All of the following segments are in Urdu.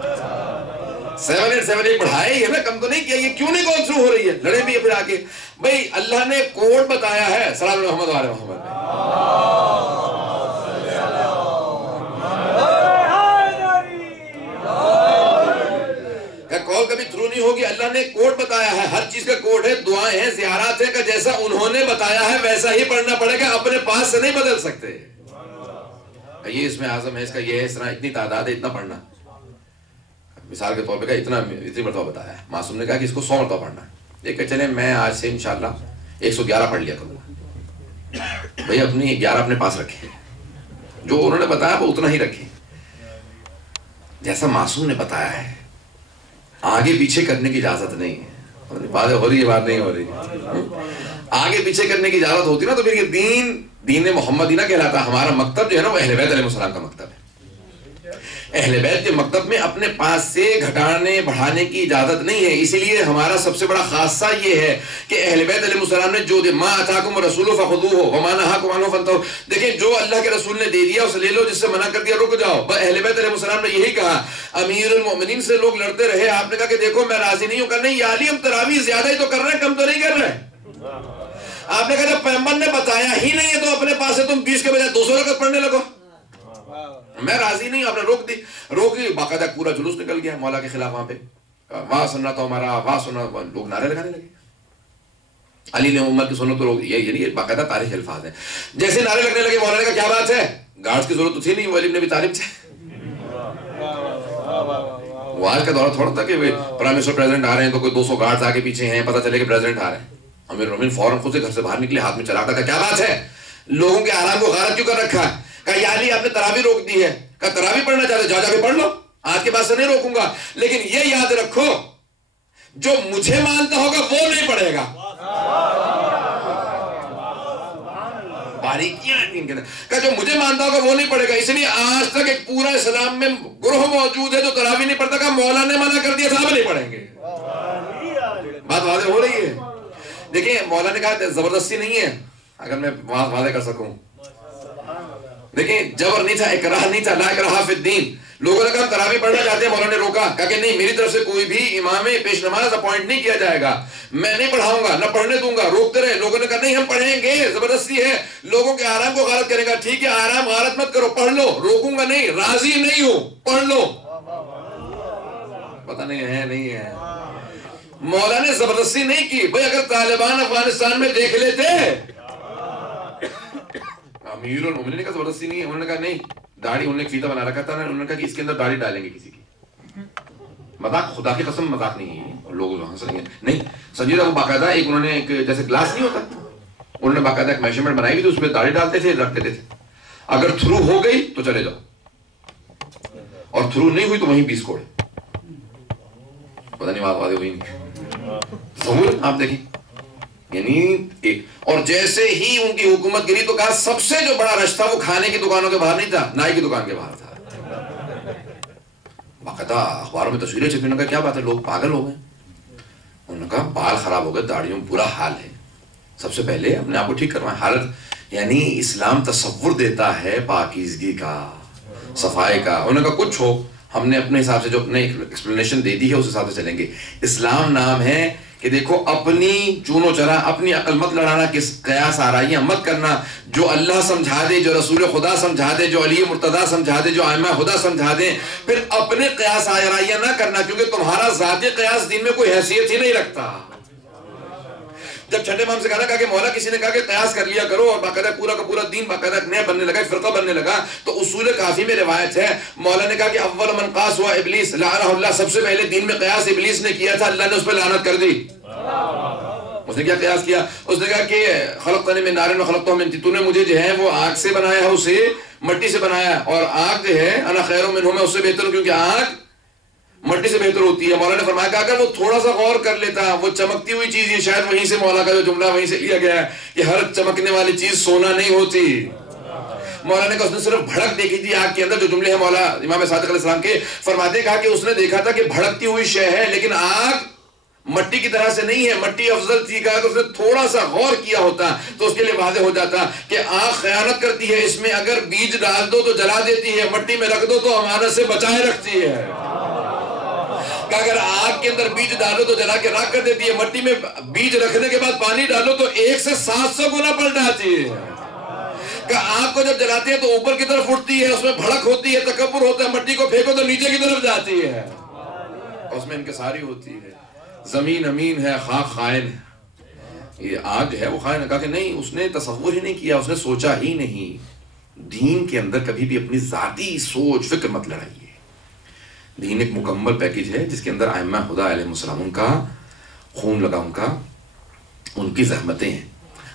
787 بڑھائے یہ نا، کم تو نہیں کیا، یہ کیوں نہیں گو تھرو ہو رہی ہے؟ لڑے بھی پھر آگے بھائی اللہ نے کوڈ بتایا ہے، سلام علیہ محمد وعلیہ محمد میں کال کبھی تھرو نہیں ہوگی، اللہ نے کوڈ بتایا ہے، ہر چیز کا کوڈ ہے، دعائیں ہیں، زیارات ہیں، کہ جیسا انہوں نے بتایا ہے ویسا ہی پڑھنا پڑے گا، اپنے پاس سے نہیں بدل سکتے۔ یہ اس میں اعظم ہے، اس کا یہ ہے، اس طرح اتنی تعداد ہے، اتنا پڑھنا۔ مثال کے طور پہ کہا اتنی مرتبہ بتایا ہے، معصوم نے کہا کہ اس کو 100 مرتبہ پڑھنا ہے، یہ کہ چلیں میں آج سے انشاءاللہ 111 پڑھ لیا کروں گا۔ بھئی اپنی 11 اپنے پاس رکھیں، جو انہوں نے بتایا وہ اتنا ہی رکھیں، جیسا معصوم نے بتایا ہے، آگے پیچھے کرنے کی اجازت نہیں ہے۔ بات ہو رہی ہے، بات نہیں ہو رہی، آگے پیچھے کرنے کی اجازت ہوتی نا تو پھر یہ دین محمدی نہ کہلاتا۔ ہمارا مکتب جو ہے نا وہ اہل بیت علیہ السلام کا مکتب ہے، اہل بیت کے مکتب میں اپنے پاس سے گھٹانے بڑھانے کی اجازت نہیں ہے۔ اسی لیے ہمارا سب سے بڑا خاصہ یہ ہے کہ اہل بیت علیہ السلام نے جو ما اتاکم الرسول فخذوہ وما نہاکم عنہ فانتہوا، دیکھیں جو اللہ کے رسول نے دے دیا اسے لے لو، جس سے منع کر دیا رک جاؤ۔ اہل بیت علیہ السلام نے یہی کہا، امیر المؤمنین سے لوگ لڑتے رہے، آپ نے کہا کہ دیکھو میں راضی نہیں ہوں، کہ نہیں یا علی ہم تراویح زیادہ ہی تو کر رہے ہیں، کم تو نہیں کر رہے۔ آپ نے کہا جب پیغمبر نے بتایا ہی نہیں ہے تو اپنے پاس سے تم 20 کے بجائے 200 رکعت پڑھنے لگو، میں راضی نہیں ہوں۔ آپ نے روک دی، باقاعدہ پورا جلوس نکل گیا مولا کے خلاف، وہاں پہ واہ سننا تو ہمارا، واہ سننا، لوگ نعرے لگانے لگے، علی نے امت کی سنت تو لوگ، یہ باقاعدہ تاریخ الفاظ ہیں۔ جیسے نعرے لگنے لگے مولا نے کہا کیا بات ہے، گارڈز کی ضرورت تو تھی نہیں، وہ علی بن ابی طالب تھے۔ وہ آج کا دورہ تھوڑا تھا کہ پرائم منسٹر پریزیڈنٹ آ رہے ہیں تو کوئی 200 گارڈز آگے پیچھے ہیں، پتہ چلے کہ پریزیڈنٹ آ رہے ہیں۔ امیر المومنین فوراً خود سے گھر سے باہر نکلے، ہاتھ میں چراغ تھا، کیا بات ہے، لوگوں کے آرام کو غارت کیوں کر رکھا ہے؟ کہا یا علی آپ نے تراویح روک دی ہے، کہا تراویح پڑھنا چاہتے جا کے پڑھ لو، آج کے بعد سے نہیں روکوں گا، لیکن یہ یاد رکھو جو مجھے مانتا ہوگا وہ نہیں پڑھے گا۔ باریکیاں کہا جو مجھے مانتا ہوگا وہ نہیں پڑھے گا۔ اس لیے آج تک ایک پورا اسلام میں گروہ موجود ہے جو تراویح نہیں پڑھتا، کہا مولا نے منع کر دیا تھا اب نہیں پڑھیں گے۔ بات واضح ہو رہی ہے؟ دیکھیں مولا نے کہا زبردستی نہیں ہے، اگر میں واضح کر سکوں، دیکھیں جبر نہیں تھا، اکراہ نہیں تھا، لا اکراہ فی الدین۔ لوگوں نے کہا تراویح پڑھنا چاہتے ہیں، مولا نے روکا، کہا کہ نہیں میری طرف سے کوئی بھی امام پیش نماز اپوائنٹ نہیں کیا جائے گا، میں نہیں پڑھاؤں گا، نہ پڑھنے دوں گا۔ روکتے رہے، لوگوں نے کہا نہیں ہم پڑھیں گے، زبردستی ہے، لوگوں کے آرام کو غارت کرے گا، ٹھیک ہے آرام غارت مت کرو، پڑھ لو، روکوں گا نہیں، راضی نہیں ہوں، پڑھ لو۔ پتہ نہیں ہے نہیں ہے، مولا نے زبردستی نہیں کی۔ بھئی اگر طالبان افغانستان میں دیکھ لیتے، امیر المومنین نے کہا زبردستی نہیں ہے، انہوں نے کہا نہیں، داڑھی انہوں نے فیتہ بنا رکھا تھا، انہوں نے کہا کہ اس کے اندر داڑھی ڈالیں گے کسی کی، مذاق، خدا کی قسم مذاق نہیں ہے، اور لوگ ہنس رہے ہیں، نہیں سنجیدہ، وہ باقاعدہ ایک انہوں نے ایک جیسے گلاس نہیں ہوتا، انہوں نے باقاعدہ ایک میجرمنٹ بنائی ہوئی تھی، اس میں داڑھی ڈالتے تھے، رکھ دیتے تھے، اگر تھرو ہو گئی تو چلے جاؤ، اور تھرو نہیں ہوئی تو وہیں 20 کوڑے۔ پتہ نہیں بات واضح ہوئی نہیں، ضرور آپ دیکھیں، یعنی اور جیسے ہی ان کی حکومت گری تو کہا سب سے جو بڑا رش تھا وہ کھانے کی دکانوں کے باہر نہیں تھا، نائی کی دکان کے باہر تھا۔ باقاعدہ اخباروں میں تصویریں چھپی، انہوں نے کہا کیا بات ہے، لوگ پاگل ہو گئے، انہوں نے کہا بال خراب ہو گئے، داڑھیوں میں برا حال ہے، سب سے پہلے اپنے آپ کو ٹھیک کروائیں حالت۔ یعنی اسلام تصور دیتا ہے پاکیزگی کا، صفائی کا۔ انہوں نے کہا کچھ ہو، ہم نے اپنے حساب سے جو اپنے ایکسپلینیشن دے دی ہے اس حساب سے چلیں گے۔ اسلام نام ہے کہ دیکھو اپنی چونو چرا، اپنی عقل مت لڑانا، کس قیاس آرائیاں مت کرنا، جو اللہ سمجھا دے، جو رسول خدا سمجھا دے، جو علی مرتضیٰ سمجھا دے، جو ائمہ خدا سمجھا دیں، پھر اپنے قیاس آرائیاں نہ کرنا، کیونکہ تمہارا ذاتی قیاس دین میں کوئی حیثیت ہی نہیں رکھتا۔ جب چھٹے امام سے کہا کہ مولا کسی نے کہا کہ قیاس کر لیا کرو، اور باقاعدہ پورا کا پورا دین باقاعدہ نیا بننے لگا، فرقہ بننے لگا، تو اصول کافی میں روایت ہے، مولا نے کہا کہ اول من قاس ہوا ابلیس لعنہ اللہ، سب سے پہلے دین میں قیاس ابلیس نے کیا تھا، اللہ نے اس پہ لعنت کر دی۔ اس نے کیا قیاس کیا؟ اس نے کہا کہ خلقتنی من نار وخلقتہ من طین، تو نے مجھے جو ہے وہ آگ سے بنایا ہے، اسے مٹی سے بنایا ہے، اور آگ جو ہے انا خیر منہ، میں اس سے بہتر ہوں، کیونکہ آگ مٹی سے بہتر ہوتی ہے۔ مولا نے فرمایا کہ اگر وہ تھوڑا سا غور کر لیتا، وہ چمکتی ہوئی چیز، یہ شاید وہیں سے مولا کا جو جملہ وہیں سے لیا گیا ہے کہ ہر چمکنے والی چیز سونا نہیں ہوتی۔ مولا نے کہا اس نے صرف بھڑک دیکھی تھی آگ کے اندر، جو جملے ہیں مولا امام صادق علیہ السلام کے فرماتے، کہا کہ اس نے دیکھا تھا کہ بھڑکتی ہوئی شے ہے، لیکن آگ مٹی کی طرح سے نہیں ہے، مٹی افضل تھی۔ کہا کہ اس نے تھوڑا سا غور کیا ہوتا تو اس کے لیے واضح ہو جاتا کہ آگ خیانت کرتی ہے، اس میں اگر بیج ڈال دو تو جلا دیتی ہے، مٹی میں رکھ دو تو امانت سے بچائے رکھتی ہے۔ کہ اگر آگ کے اندر بیج ڈالو تو جلا کے راکھ کر دیتی ہے، مٹی میں بیج رکھنے کے بعد پانی ڈالو تو 1 سے 700 گنا پلٹ آتی ہے۔ کہ آگ کو جب جلاتے ہیں تو اوپر کی طرف اٹھتی ہے، اس میں بھڑک ہوتی ہے، تکبر ہوتا ہے، مٹی کو پھینکو تو نیچے کی طرف جاتی ہے، اس میں انکساری ہوتی ہے۔ زمین امین ہے، خاک خائن ہے، یہ آگ جو ہے وہ خائن ہے۔ کہا کہ نہیں، اس نے تصور ہی نہیں کیا، اس نے سوچا ہی نہیں۔ دین کے اندر کبھی بھی اپنی ذاتی سوچ فکر مت لڑائیے۔ دین ایک مکمل پیکج ہے جس کے اندر ائمہ خدا علیہ السلام کا خون لگا، ان کی زحمتیں ہیں۔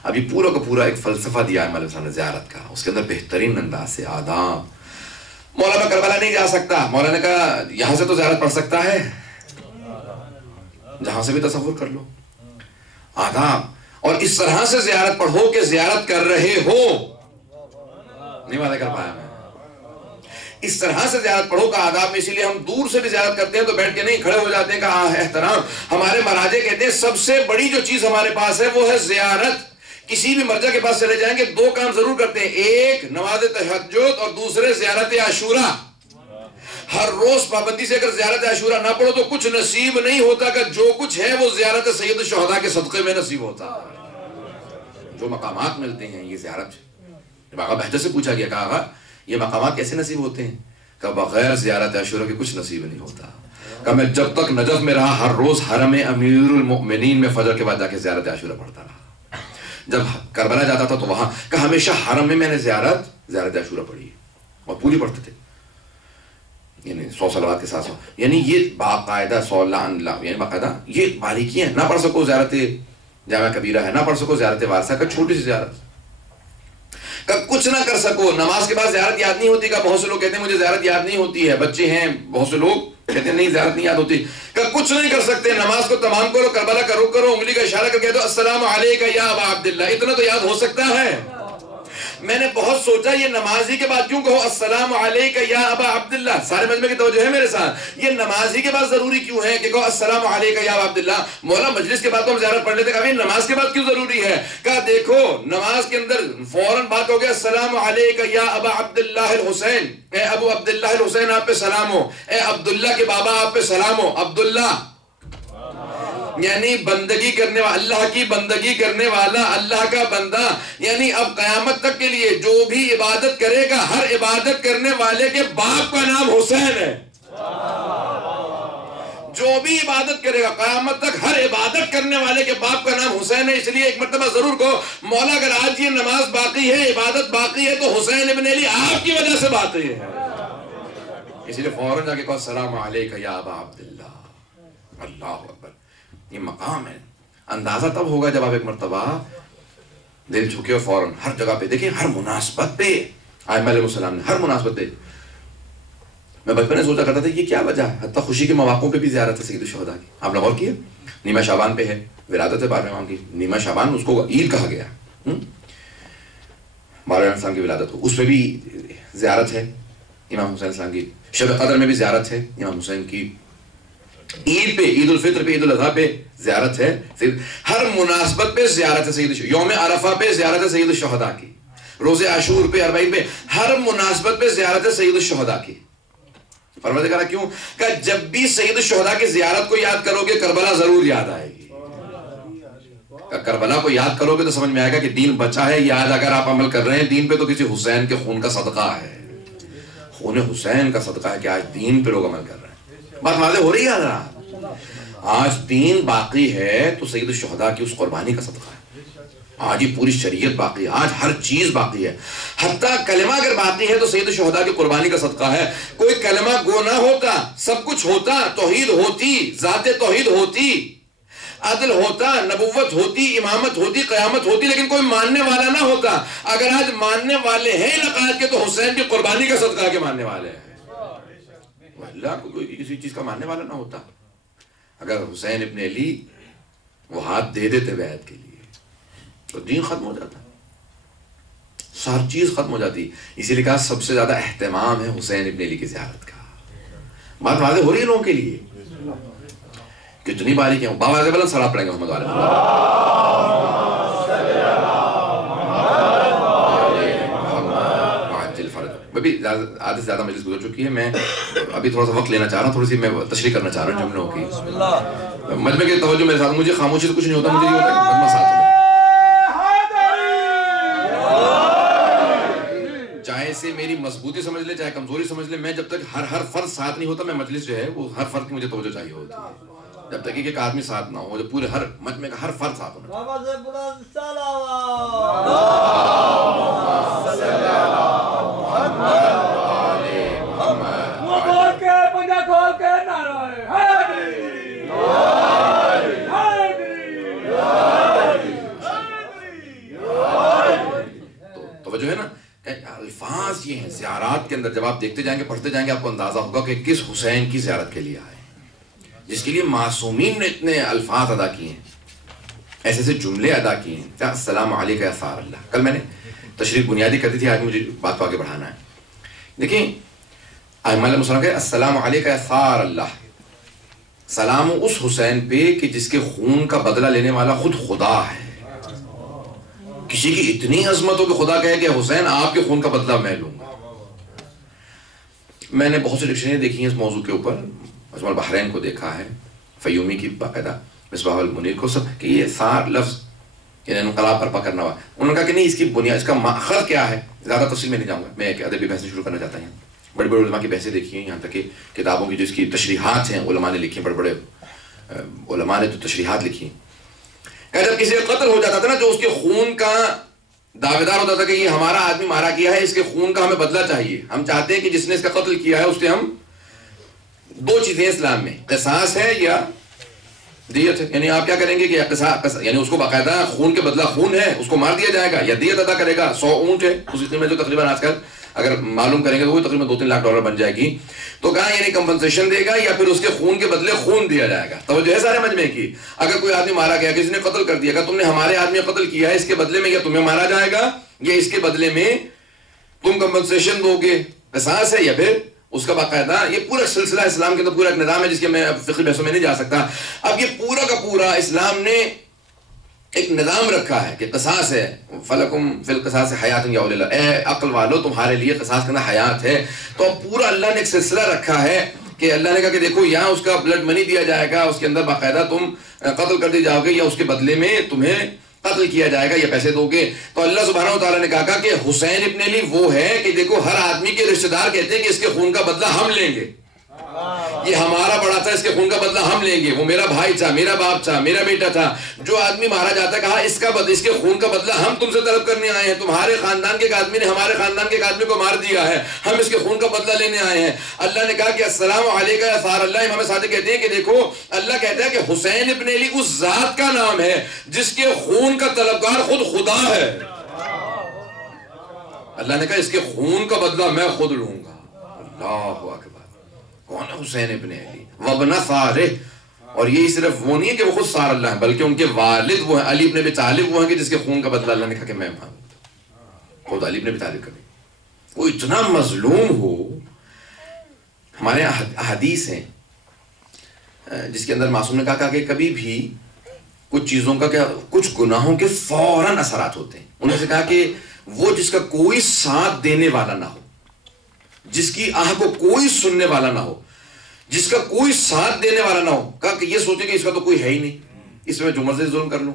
ابھی پورا کا پورا ایک فلسفہ دیا ائمہ علیہ السلام نے زیارت کا، اس کے اندر بہترین انداز سے آداب۔ مولا میں کربلا نہیں جا سکتا، مولا نے کہا یہاں سے تو زیارت پڑھ سکتا ہے، جہاں سے بھی تصور کر لو۔ آداب، اور اس طرح سے زیارت پڑھو کہ زیارت کر رہے ہو، نہیں واضح کر پایا میں، اس طرح سے زیارت پڑھو کا آداب میں۔ اسی لیے ہم دور سے بھی زیارت کرتے ہیں تو بیٹھ کے نہیں، کھڑے ہو جاتے ہیں کہ احترام۔ ہمارے مراجع کہتے ہیں سب سے بڑی جو چیز ہمارے پاس ہے وہ ہے زیارت۔ کسی بھی مرجع کے پاس چلے جائیں گے 2 کام ضرور کرتے ہیں، ایک نماز تہجد اور دوسرے زیارت عاشورہ۔ ہر روز پابندی سے اگر زیارت عاشورہ نہ پڑھو تو کچھ نصیب نہیں ہوتا، کہ جو کچھ ہے وہ زیارت سید الشہداء کے صدقے میں نصیب ہوتا ہے۔ جو مقامات ملتے ہیں یہ زیارت۔ جب آقا بہجت سے پوچھا گیا کہ آقا یہ مقامات کیسے نصیب ہوتے ہیں؟ کہ بغیر زیارت عاشورہ کے کچھ نصیب نہیں ہوتا۔ کہ میں جب تک نجف میں رہا ہر روز حرم امیر المؤمنین میں فجر کے بعد جا کے زیارت عاشورہ پڑھتا رہا۔ جب کربلا جاتا تھا تو وہاں کہ ہمیشہ حرم میں نے زیارت عاشورہ پڑھی اور پوری پڑھتے تھے، یعنی 100 صلوات کے ساتھ، یعنی یہ باقاعدہ 100 یعنی باقاعدہ یہ باریکیاں۔ نہ پڑھ سکو زیارت جامع کبیرہ ہے، نہ پڑھ سکو زیارت وارثہ کا چھوٹی سی زیارت، کہ کچھ نہ کر سکو، نماز کے بعد زیارت یاد نہیں ہوتی۔ کا بہت سے لوگ کہتے ہیں مجھے زیارت یاد نہیں ہوتی ہے، بچے ہیں بہت سے لوگ کہتے ہیں نہیں زیارت نہیں یاد ہوتی۔ کہ کچھ نہیں کر سکتے، نماز کو تمام کرو، کربلا کا رخ کرو، انگلی کا اشارہ کر کے دو السلام علیکہ یا ابا عبداللہ، اتنا تو یاد ہو سکتا ہے۔ میں نے بہت سوچا یہ نمازی کے بعد کیوں کہو السلام علیکہ یا ابا عبداللہ؟ سارے مجمع کی توجہ ہے میرے ساتھ، یہ نمازی کے بعد ضروری کیوں ہے کہ کہو السلام علیکہ یا ابا عبداللہ؟ مولا مجلس کے بعد تو ہم زیارت پڑھ لیتے، کہا نماز کے بعد کیوں ضروری ہے؟ کہا دیکھو نماز کے اندر فوراً بات ہو گیا السلام علیکہ یا ابا عبداللہ الحسین، اے ابو عبداللہ الحسین آپ پہ سلام ہو، اے عبداللہ کے بابا آپ پہ سلام ہو۔ عبداللہ یعنی بندگی کرنے والا، اللہ کی بندگی کرنے والا، اللہ کا بندہ، یعنی اب قیامت تک کے لیے جو بھی عبادت کرے گا ہر عبادت کرنے والے کے باپ کا نام حسین ہے۔ جو بھی عبادت کرے گا قیامت تک ہر عبادت کرنے والے کے باپ کا نام حسین ہے۔ اس لیے ایک مرتبہ ضرور کہو مولا اگر آج یہ نماز باقی ہے، عبادت باقی ہے، تو حسین ابن علی آپ کی وجہ سے باقی ہے۔ اس لیے فوراً جا کے کہو السلام علیکہ یا ابا عبداللہ۔ اللہ اکبر، یہ مقام ہے۔ اندازہ تب ہوگا جب آپ ایک مرتبہ دل جھکے اور فوراً ہر جگہ پہ دیکھیں، ہر مناسبت پہ ائمہ علیہ السلام نے ہر مناسبت پہ۔ میں بچپن میں سوچا کرتا تھا یہ کیا وجہ ہے، حتیٰ خوشی کے مواقعوں پہ بھی زیارت ہے سید الشہداء کی۔ آپ نے غور کیا؟ نیمہ شعبان پہ ہے، ولادت ہے 12 امام کی، نیمہ شعبان اس کو عید کہا گیا، 12 السلام کی ولادت کو، اس پہ بھی زیارت ہے امام حسین السلام کی۔ شب قدر میں بھی زیارت ہے امام حسین کی۔ عید پہ، عید الفطر پہ، عید الاضحیٰ پہ زیارت ہے، ہر مناسبت پہ زیارت ہے سید الشہداء۔ یوم عرفہ پہ زیارت ہے سید الشہداء کی، روز عاشور پہ، 40 پہ، ہر مناسبت پہ زیارت ہے سید الشہداء کی۔ فرماتے کہا کیوں؟ کہ جب بھی سید الشہداء کی زیارت کو یاد کرو گے کربلا ضرور یاد آئے گی۔ کہ کربلا کو یاد کرو گے تو سمجھ میں آئے گا کہ دین بچا ہے، یہ آج اگر آپ عمل کر رہے ہیں دین پہ تو کسی حسین کے خون کا صدقہ ہے، خون حسین کا صدقہ ہے کہ آج دین پہ لوگ عمل کر رہے ہیں۔ بات واضح ہو رہی ہے حضرات؟ آج دین باقی ہے تو سید الشہداء کی اس قربانی کا صدقہ ہے۔ آج یہ پوری شریعت باقی ہے، آج ہر چیز باقی ہے، حتیٰ کلمہ اگر باقی ہے تو سید الشہداء کی قربانی کا صدقہ ہے۔ کوئی کلمہ گو نہ ہوتا، سب کچھ ہوتا، توحید ہوتی، ذات توحید ہوتی، عدل ہوتا، نبوت ہوتی، امامت ہوتی، قیامت ہوتی، لیکن کوئی ماننے والا نہ ہوتا۔ اگر آج ماننے والے ہیں عقائد کے تو حسین کی قربانی کا صدقہ کے ماننے والے ہیں۔ اللہ کو کوئی کسی چیز کا ماننے والا نہ ہوتا، اگر حسین ابن علی وہ ہاتھ دے دیتے بیعت کے لیے تو دین ختم ہو جاتا، ہر چیز ختم ہو جاتی۔ اسی لیے کہا سب سے زیادہ اہتمام ہے حسین ابن علی کی زیارت کا۔ بات واضح ہو رہی ہے لوگوں کے لیے؟ کتنی باریکیاں ہیں۔ باواضح بلند صلاۃ پڑھیں گے محمد والے ابھی آدھے سے زیادہ مجلس گزر چکی ہے، میں ابھی تھوڑا سا وقت لینا چاہ رہا ہوں، تھوڑی سی میں تشریح کرنا چاہ رہا ہوں جملوں کی. مجمع کی توجہ میرے ساتھ، مجھے خاموشی سے کچھ نہیں ہوتا، مجھے یہ ہوتا ہے کہ مجمع ساتھ میں. چاہے سے میری مضبوطی سمجھ لے چاہے کمزوری سمجھ لے، میں جب تک ہر فرد ساتھ نہیں ہوتا، میں مجلس جو ہے وہ ہر فرد کی مجھے توجہ چاہیے ہوتی ہے. جب تک ایک آدمی ساتھ نہ ہو، جو پورے ہر مجمع کا ہر فرد ساتھ ہونا. توجہ ہے نا. الفاظ یہ ہیں زیارات کے اندر، جب آپ دیکھتے جائیں گے پڑھتے جائیں گے آپ کو اندازہ ہوگا کہ کس حسین کی زیارت کے لیے آئے، جس کے لیے معصومین نے اتنے الفاظ ادا کیے ہیں، ایسے ایسے جملے ادا کیے ہیں. السلام علیکہ یا ثار اللہ. کل میں نے تشریح بنیادی کر دی تھی، آج مجھے بات کو آگے بڑھانا ہے. دیکھیں ائمہ علیہ السلام کہ السلام علیکہ یا ثار اللہ، سلام اس حسین پہ کہ جس کے خون کا بدلہ لینے والا خود خدا ہے. کسی کی اتنی عظمت ہو کہ خدا کہے کہ حسین آپ کے خون کا بدلہ میں لوں گا. میں نے بہت سی ڈکشنری دیکھی ہیں اس موضوع کے اوپر، مجمع البحرین کو دیکھا ہے، فیومی کی باقاعدہ، مصباح المنیر کو، سب کہ یہ ثار لفظ یعنی انقلاب برپا کرنا ہوا. انہوں نے کہا کہ نہیں، اس کی بنیاد، اس کا ماخذ کیا ہے. زیادہ تفصیل میں نہیں جاؤں گا، میں ایک ادبی بحث شروع کرنا چاہتا ہوں. بڑے بڑے علماء کی بحثیں دیکھی ہیں، یہاں تک کہ کتابوں کی جو اس کی تشریحات ہیں علماء نے لکھی ہیں، بڑے بڑے علماء نے تو تشریحات لکھی ہیں. کہ جب کسی کا قتل ہو جاتا تھا نا، جو اس کے خون کا دعوے دار ہوتا تھا کہ یہ ہمارا آدمی مارا گیا ہے، اس کے خون کا ہمیں بدلہ چاہیے، ہم چاہتے ہیں کہ جس نے اس کا قتل کیا ہے اس سے ہم دو چیزیں اسلام میں، قصاص ہے یا دیت ہے. یعنی آپ کیا کریں گے کہ یعنی اس کو باقاعدہ خون کے بدلہ خون ہے، اس کو مار دیا جائے گا، یا دیت ادا کرے گا. 100 اونٹ ہے اس قیمت جو تقریباً آج کل اگر معلوم کریں گے تو وہ تقریباً 2-3 لاکھ ڈالر بن جائے گی. تو کہا یعنی کمپنسیشن دے گا یا پھر اس کے خون کے بدلے خون دیا جائے گا. توجہ ہے سارے مجمع کی. اگر کوئی آدمی مارا گیا، کسی نے قتل کر دیا گا، تم نے ہمارے آدمی قتل کیا ہے، اس کے بدلے میں یا تمہیں مارا جائے گا یا اس کے بدلے میں تم کمپنسیشن دو گے، قصاص ہے یا پھر اس کا باقاعدہ. یہ پورا سلسلہ اسلام کے اندر پورا ایک نظام ہے جس کے میں فقہی بحثوں میں نہیں جا سکتا. اب یہ پورا کا پورا اسلام نے ایک نظام رکھا ہے کہ قصاص ہے، فلکم فی القصاص حیات یا اولی اے عقل والو تمہارے لیے قصاص کرنا حیات ہے. تو پورا اللہ نے ایک سلسلہ رکھا ہے کہ اللہ نے کہا کہ دیکھو یہاں اس کا بلڈ منی دیا جائے گا، اس کے اندر باقاعدہ تم قتل کر دی جاؤ گے یا اس کے بدلے میں تمہیں قتل کیا جائے گا یا پیسے دو گے. تو اللہ سبحانہ و تعالیٰ نے کہا کہ حسین ابن علی وہ ہے کہ دیکھو ہر آدمی کے رشتہ دار کہتے ہیں کہ اس کے خون کا بدلہ ہم لیں گے، یہ ہمارا بڑا تھا، اس کے خون کا بدلہ ہم لیں گے. وہ میرا بھائی تھا، میرا باپ تھا، میرا بیٹا تھا. جو آدمی مارا جاتا ہے کہا اس کے خون کا بدلہ ہم تم سے طلب کرنے آئے ہیں. تمہارے خاندان کے ایک آدمی نے ہمارے خاندان کے ایک آدمی کو مار دیا ہے، ہم اس کے خون کا بدلہ لینے آئے ہیں. اللہ نے کہا کہ السلام علیکہ یا ثار اللہ. امام صادق کہتے ہیں کہ دیکھو اللہ کہتا ہے کہ حسین ابن علی اس ذات کا نام ہے جس کے خون کا طلبگار خود خدا ہے. اللہ نے کہا اس کے خون کا بدلہ میں خود لوں گا. اللہ اکبر. کون ہے حسین ابن علی وابن ثارہ؟ اور یہ صرف وہ نہیں ہے کہ وہ خود ثار اللہ ہیں، بلکہ ان کے والد وہ ہیں علی ابن ابی طالب، وہ ہیں کہ جس کے خون کا بدلہ اللہ نے کہا کہ میں مانگوں. خود علی ابن ابی طالب کبھی وہ اتنا مظلوم ہو. ہمارے احادیث ہیں جس کے اندر معصوم نے کہا کہ کبھی بھی کچھ چیزوں کا کیا کچھ گناہوں کے فوراً اثرات ہوتے ہیں. انہوں نے کہا کہ وہ جس کا کوئی ساتھ دینے والا نہ ہو، جس کی آہ کو کوئی سننے والا نہ ہو، جس کا کوئی ساتھ دینے والا نہ ہو. کہا کہ یہ سوچے کہ اس کا تو کوئی ہے ہی نہیں، اس میں جو مرضی ظلم کر لوں.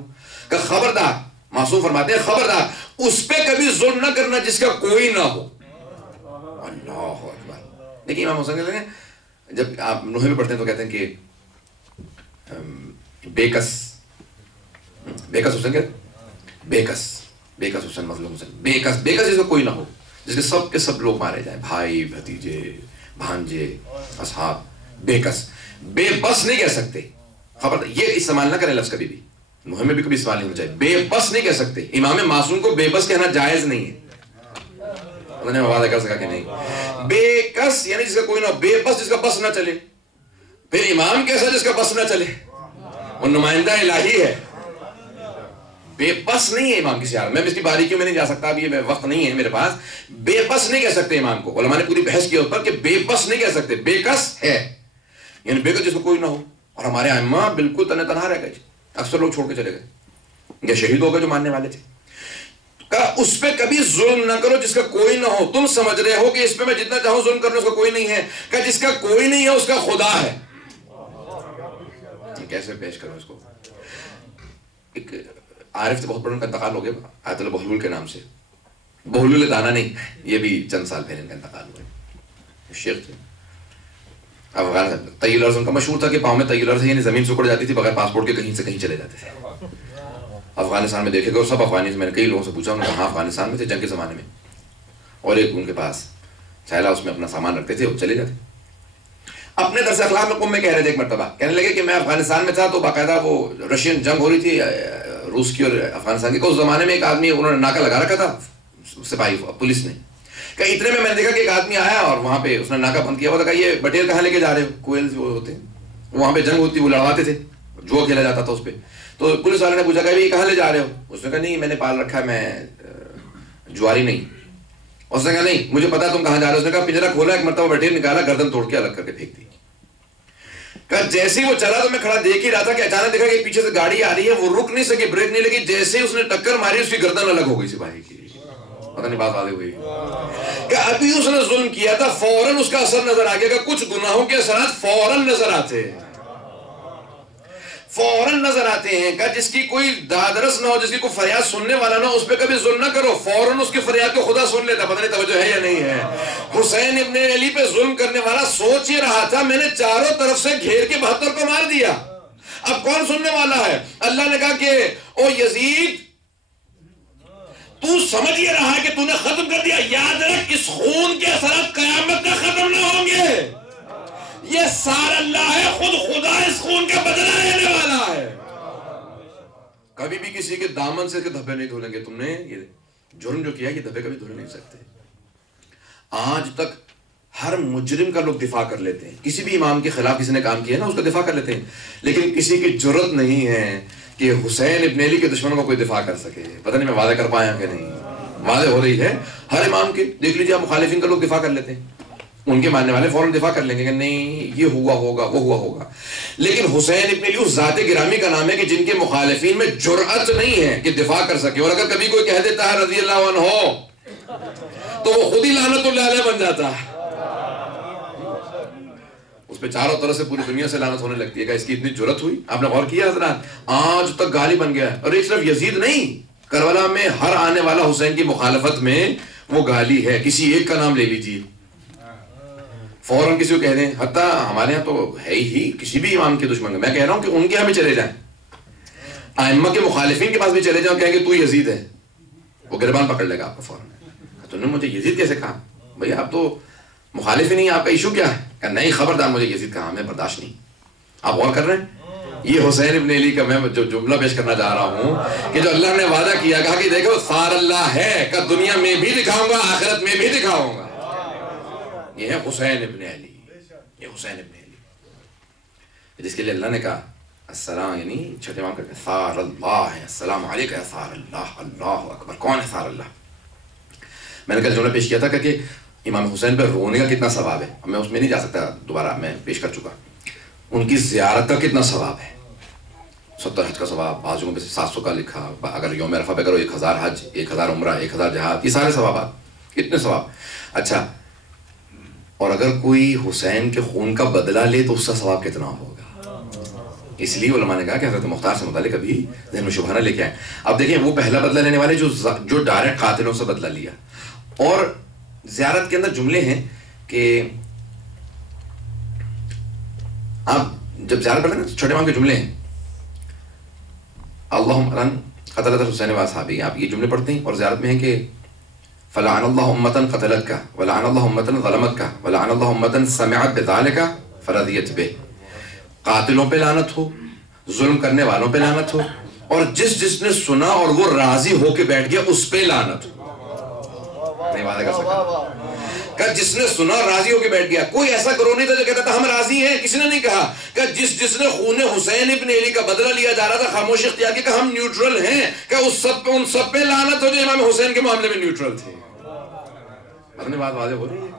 کہ خبردار، معصوم فرماتے ہیں خبردار اس پہ کبھی ظلم نہ کرنا جس کا کوئی نہ ہو. اللہ اکبر. دیکھیں امام حسین کہتے ہیں، جب آپ نوحے میں پڑھتے ہیں تو کہتے ہیں کہ بےکس حسین کہتے بےکس حسین مظلوم حسین، بےکس جس کا کوئی نہ ہو، جس کے سب لوگ مارے جائیں، بھائی بھتیجے بھانجے اصحاب. بےکس بے بس نہیں کہہ سکتے. خبر یہ استعمال نہ کریں لفظ کبھی بھی، نوحے میں بھی کبھی استعمال نہیں ہونا چاہیے. بے بس نہیں کہہ سکتے. امام معصوم کو بے بس کہنا جائز نہیں ہے. انہوں نے وعدہ کر سکا کہ نہیں. بے کس یعنی جس کا کوئی نہ ہو، بے بس جس کا بس نہ چلے. پھر امام کیسا جس کا بس نہ چلے؟ وہ نمائندہ الہی ہے، بے بس نہیں ہے امام کسی حال میں. اس کی باریکیوں میں نہیں جا سکتا، اب یہ وقت نہیں ہے میرے پاس. بے بس نہیں کہہ سکتے امام کو. علماء نے پوری بحث کی اس پر کہ بے بس نہیں کہہ سکتے، بے کس ہے یعنی بے کس جس کو کوئی نہ ہو. اور ہمارے ائمہ بالکل تنہا رہ گئے، اکثر لوگ چھوڑ کے چلے گئے یا شہید ہو گئے جو ماننے والے تھے. کہا اس پہ کبھی ظلم نہ کرو جس کا کوئی نہ ہو. تم سمجھ رہے ہو کہ اس پہ میں جتنا چاہوں ظلم کرنے اس کا کوئی نہیں ہے. کہا جس کا کوئی نہیں ہے اس کا خدا ہے. کیسے پیش کروں اس کو؟ ایک عارف سے بہت بڑا ان کا انتقال ہو گیا آیت اللہ بہلول کے نام سے. بہلول دانا نہیں، یہ بھی چند سال پہلے ان کا انتقال ہوا. شیخ تھے افغان. طیل عرض ان کا مشہور تھا کہ پاؤں میں طیل عرض یعنی زمین سکڑ جاتی تھی، بغیر پاسپورٹ کے کہیں سے کہیں چلے جاتے تھے. افغانستان میں دیکھے گا، اور سب افغانستان میں نے کئی لوگوں سے پوچھا، انہوں نے کہا افغانستان میں تھے جنگ کے زمانے میں، اور ایک ان کے پاس تھیلا اس میں اپنا سامان رکھتے تھے اور چلے جاتے. اپنے درس اخلاق میں قوم میں کہہ رہے تھے ایک مرتبہ، کہنے لگے کہ میں افغانستان میں تھا تو باقاعدہ وہ رشین جنگ ہو رہی تھی روس کی اور افغانستان کی. اس زمانے میں ایک آدمی انہوں نے ناکا لگا رکھا تھا سپاہی پولیس نے. کہ اتنے میں نے دیکھا کہ ایک آدمی آیا اور وہاں پہ اس نے ناکا بند کیا ہوا تھا. کہ یہ بٹیر کہاں لے کے جا رہے ہو؟ کوئل جو ہوتے ہیں وہاں پہ جنگ ہوتی، وہ لڑواتے تھے، جو کھیلا جاتا تھا اس پہ. تو پولیس والے نے پوچھا کہ یہ کہاں لے جا رہے ہو؟ اس نے کہا نہیں میں نے پال رکھا ہے، میں جواری نہیں. اس نے کہا نہیں مجھے پتا تم کہاں جا رہے ہو. اس نے کہا پنجرا کھولا، ایک مرتبہ بٹیر نکالا، گردن توڑ کے الگ کر کے پھینک دی. کہ جیسے ہی وہ چلا تو میں کھڑا دیکھ ہی رہا تھا کہ اچانک دیکھا کہ پیچھے سے گاڑی آ رہی ہے، وہ رک نہیں سکی، بریک نہیں لگی. جیسے ہی اس نے ٹکر ماری اس کی گردن الگ ہو گئی سپاہی کی. پتہ نہیں بات واضح ہوئی کہ ابھی اس نے ظلم کیا تھا، فوراً اس کا اثر نظر آ گیا. کہ کچھ گناہوں کے اثرات فوراً نظر آتے ہیں، فوراً نظر آتے ہیں. کہ جس کی کوئی دادرس نہ ہو، جس کی کوئی فریاد سننے والا نہ ہو، اس پہ کبھی ظلم نہ کرو. فوراً اس کی فریاد کو خدا سن لیتا. پتہ نہیں توجہ ہے یا نہیں ہے. حسین ابن علی پہ ظلم کرنے والا سوچ ہی رہا تھا میں نے چاروں طرف سے گھیر کے 72 کو مار دیا، اب کون سننے والا ہے؟ اللہ نے کہا کہ او یزید تو سمجھ یہ رہا کہ تو نے ختم کر دیا، یاد رکھ اس خون کے اثرات قیامت تک ختم نہ ہوں گے. یہ سار اللہ ہے، خود خدا اس خون کا بدلہ لینے والا ہے. کبھی بھی کسی کے دامن سے دھبے نہیں دھولیں گے. تم نے یہ جرم جو کیا یہ دھبے کبھی دھول نہیں سکتے. آج تک ہر مجرم کا لوگ دفاع کر لیتے ہیں. کسی بھی امام کے خلاف کسی نے کام کیا نا اس کا دفاع کر لیتے ہیں، لیکن کسی کی جرت نہیں ہے کہ حسین ابن علی کے دشمنوں کو کوئی دفاع کر سکے. پتہ نہیں میں واضح کر پایا کہ نہیں. واضح ہو رہی ہے. ہر امام کے دیکھ لیجیے آپ، مخالفین کا لوگ دفاع کر لیتے ہیں، ان کے ماننے والے فوراً دفاع کر لیں گے کہ نہیں یہ ہوا ہوگا وہ ہوا ہوگا. لیکن حسین ابن علی اس ذات گرامی کا نام ہے کہ جن کے مخالفین میں جرأت نہیں ہے کہ دفاع کر سکے. اور اگر کبھی کوئی کہہ دیتا ہے رضی اللہ عنہ تو وہ خود ہی لعنت اللہ علیہ بن جاتا ہے. اس پہ چاروں طرف سے پوری دنیا سے لعنت ہونے لگتی ہے کہ اس کی اتنی جرأت ہوئی. آپ نے غور کیا حضرات؟ آج تک گالی بن گیا ہے. اور ایک صرف یزید نہیں، کربلا میں ہر آنے والا حسین کی مخالفت میں وہ گالی ہے. کسی ایک کا نام لے لیجیے، فوراً کسی کو کہہ دیں. حتیٰ ہمارے ہاں تو ہے ہی کسی بھی امام کے دشمن. میں کہہ رہا ہوں کہ ان کے ہاں بھی چلے جائیں، ائمہ کے مخالفین کے پاس بھی چلے جائیں، کہیں کہ تو یزید ہے، وہ گربان پکڑ لے گا آپ کو فوراً. تم نے مجھے یزید کیسے کہا؟ بھئی آپ تو مخالف ہی نہیں، آپ کا ایشو کیا ہے؟ کہ نہیں خبردار مجھے یزید کہا، میں برداشت نہیں. آپ غور کر رہے ہیں؟ یہ حسین ابن علی کا میں جو جملہ پیش کرنا چاہ رہا ہوں کہ جو اللہ نے وعدہ کیا، کہا کہ دیکھو سار اللہ ہے، کہ دنیا میں بھی دکھاؤں گا آخرت میں بھی دکھاؤں گا. یہ ہے حسین ابن علی. یہ حسین ابن علی جس کے لیے اللہ نے کہا السلام، یعنی چھٹے امام کرتے ثار اللہ ہے، السلام علیکہ یا ثار اللہ. اللہ اکبر. کون ہے ثار اللہ؟ میں نے کل جملہ پیش کیا تھا کہ امام حسین پہ رونے کا کتنا ثواب ہے. میں اس میں نہیں جا سکتا، دوبارہ میں پیش کر چکا. ان کی زیارت کا کتنا ثواب ہے. 70 حج کا ثواب، بعض جگہوں پہ 700 کا لکھا. اگر یوم عرفہ پہ کرو 1000 حج، 1000 عمرہ، 1000 جہاد، یہ سارے ثوابات کتنے ثواب. اچھا، اور اگر کوئی حسین کے خون کا بدلہ لے تو اس کا ثواب کتنا ہوگا. اس لیے علماء نے کہا کہ حضرت مختار سے متعلق ابھی ذہن میں شبہہ نہ لے کے آئیں. اب دیکھیں وہ پہلا بدلہ لینے والے جو ڈائریکٹ قاتلوں سے بدلہ لیا. اور زیارت کے اندر جملے ہیں کہ آپ جب زیارت پڑھتے ہیں نا، چھوٹے امام کے جملے ہیں اللہم علی قتلۃ الحسین و اصحابہ، آپ یہ جملے پڑھتے ہیں. اور زیارت میں ہے کہ فلعن اللہ امتن قتلت کا ولعن اللہ امتن ظلمت کا ولعن اللہ امتن سمعت بذالک فرضیت بہ. قاتلوں پہ لعنت ہو، ظلم کرنے والوں پہ لعنت ہو، اور جس نے سنا اور وہ راضی ہو کے بیٹھ گیا اس پہ لعنت ہو. نہیں وعدہ کر سکتا کہ جس نے سنا راضی ہو کے بیٹھ گیا. کوئی ایسا گروہ نہیں تھا جو کہتا تھا ہم راضی ہیں. کسی نے نہیں کہا کہ جس نے خون حسین ابن علی کا بدلہ لیا جا رہا تھا خاموشی اختیار کی کہ ہم نیوٹرل ہیں، کہ ان سب پہ لعنت ہو جو امام حسین کے معاملے میں نیوٹرل تھے. مطلب بات واضح ہو رہی ہے.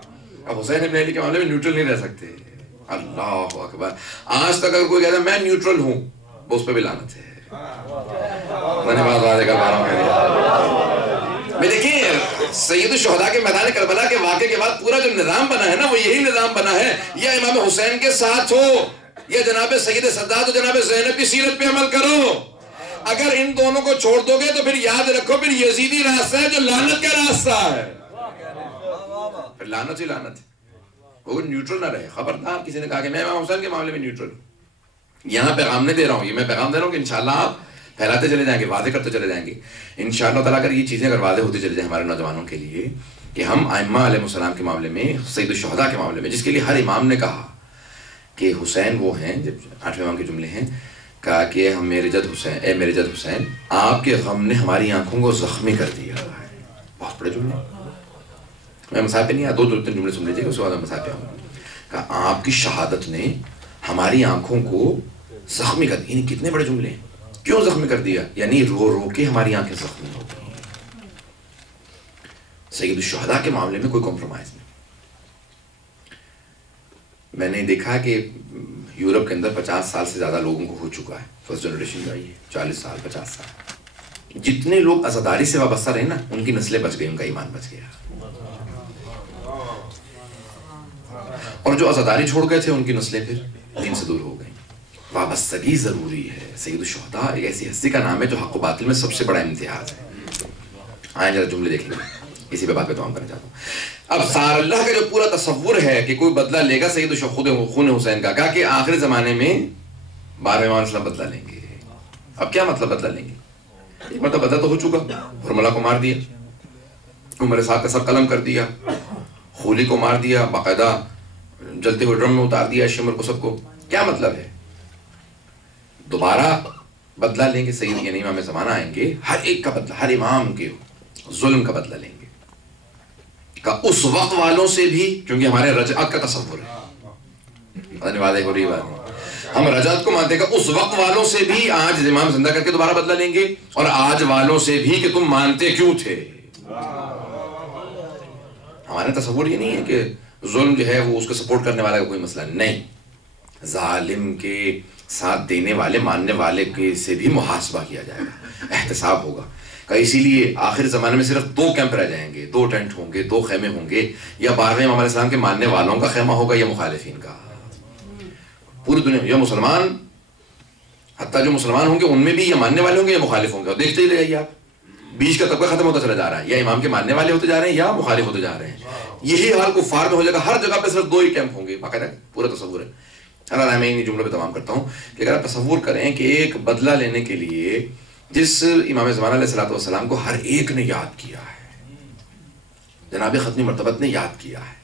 اب حسین ابن علی کے معاملے میں نیوٹرل نہیں رہ سکتے. اللہ اکبر. آج تک اگر کوئی کہتا ہے میں نیوٹرل ہوں، اس پہ بھی لعنت ہے. میں نے بات واضح کر پا رہا ہوں. میں دیکھیں سید الشہداء کے میدان کربلا کے واقعے کے بعد پورا جو نظام بنا ہے نا وہ یہی نظام بنا ہے، یا امام حسین کے ساتھ ہو یا جناب سید سداد و جناب زینب کی سیرت پہ عمل کرو. اگر ان دونوں کو چھوڑ دو گے تو پھر یاد رکھو پھر یزیدی راستہ ہے جو لعنت کا راستہ ہے، پھر لعنت ہی لعنت ہے. وہ نیوٹرل نہ رہے. خبردار کسی نے کہا کہ میں امام حسین کے معاملے میں نیوٹرل ہوں. یہاں پیغام نہیں دے رہا ہوں، یہ میں پیغام دے رہا ہوں کہ انشاءاللہ آپ پھیلاتے چلے جائیں گے، واضح کرتے چلے جائیں گے انشاءاللہ تعالیٰ. اگر یہ چیزیں اگر واضح ہوتی چلی جائیں ہمارے نوجوانوں کے لیے کہ ہم ائمہ علیہ السلام کے معاملے میں، سید الشہداء کے معاملے میں، جس کے لیے ہر امام نے کہا کہ حسین وہ ہیں، جب 8ویں امام کے جملے ہیں، کہا کہ ہم میرے جد حسین، اے میرے جد حسین، آپ کے غم نے ہماری آنکھوں کو زخمی کر دیا. بہت بڑے جملے. میں مسائل پہ نہیں آیا، 2-3 جملے سن لیجیے، اس کے بعد میں مسائل پہ آؤں. کہا آپ کی شہادت نے ہماری آنکھوں کو زخمی کر دیا. یعنی کتنے بڑے جملے ہیں. کیوں زخمی کر دیا؟ یعنی رو رو کے ہماری آنکھیں زخمی ہو گئی. سید الشہداء کے معاملے میں کوئی کمپرومائز نہیں. میں نے دیکھا کہ یورپ کے اندر 50 سال سے زیادہ لوگوں کو ہو چکا ہے. فرسٹ جنریشن کا یہ 40 سال 50 سال. جتنے لوگ عزاداری سے وابستہ رہے نا ان کی نسلیں بچ گئی، ان کا ایمان بچ گیا. اور جو عزاداری چھوڑ گئے تھے ان کی نسلیں پھر دین سے دور ہو گئی. وابستگی ضروری ہے. سید الشہداء ایک ایسی ہستی کا نام ہے جو حق و باطل میں سب سے بڑا امتیاز ہے. آئیں ذرا جملے دیکھ لیں، اسی پہ بات پہ تمام کرنا چاہتا ہوں. اب سار اللہ کا جو پورا تصور ہے کہ کوئی بدلہ لے گا سید خون حسین کا، کہا کہ آخر زمانے میں 12ویں امام اسلام بدلہ لیں گے. اب کیا مطلب بدلہ لیں گے؟ ایک مطلب بدلہ تو ہو چکا، حرملہ کو مار دیا، عمر صاحب کا سر قلم کر دیا، خولی کو مار دیا، باقاعدہ جلتے ہوئے ڈرم میں اتار دیا شمر کو، سب کو. کیا مطلب ہے؟ دوبارہ بدلہ لیں گے. سید یعنی امام زمانہ آئیں گے، ہر ایک کا بدلہ، ہر امام کے ظلم کا بدلہ لیں گے. کہ اس وقت والوں سے بھی، کیونکہ ہمارے رجعت کا تصور ہے، واضح ہو رہی بات، ہم رجعت کو مانتے ہیں کہ اس وقت والوں سے بھی آج امام زندہ کر کے دوبارہ بدلہ لیں گے، اور آج والوں سے بھی کہ تم مانتے کیوں تھے. ہمارا تصور یہ نہیں ہے کہ ظلم جو ہے وہ اس کو سپورٹ کرنے والا کا کوئی مسئلہ نہیں. ظالم کے ساتھ دینے والے، ماننے والے کے سے بھی محاسبہ کیا جائے گا، احتساب ہوگا. کہ اسی لیے آخر زمانے میں صرف 2 کیمپ رہ جائیں گے، 2 ٹینٹ ہوں گے، 2 خیمے ہوں گے. یا 12ویں امام علیہ السلام کے ماننے والوں کا خیمہ ہوگا یا مخالفین کا. پوری دنیا یا مسلمان، حتیٰ جو مسلمان ہوں گے ان میں بھی یا ماننے والے ہوں گے یا مخالف ہوں گے. اور دیکھتے ہی رہیے آپ، بیچ کا طبقہ ختم ہوتا چلا جا رہا ہے، یا امام کے ماننے والے ہوتے جا رہے ہیں یا مخالف ہوتے جا رہے ہیں. یہی حال کفار میں ہو جائے گا. ہر جگہ پہ صرف 2 ہی کیمپ ہوں گے. باقاعدہ پورا تصور ہے. اگر میں انہیں جملوں پہ تمام کرتا ہوں کہ اگر آپ تصور کریں کہ ایک بدلہ لینے کے لیے جس امام زمانہ علیہ السلام کو ہر ایک نے یاد کیا ہے، جناب ختمی مرتبت نے یاد کیا ہے،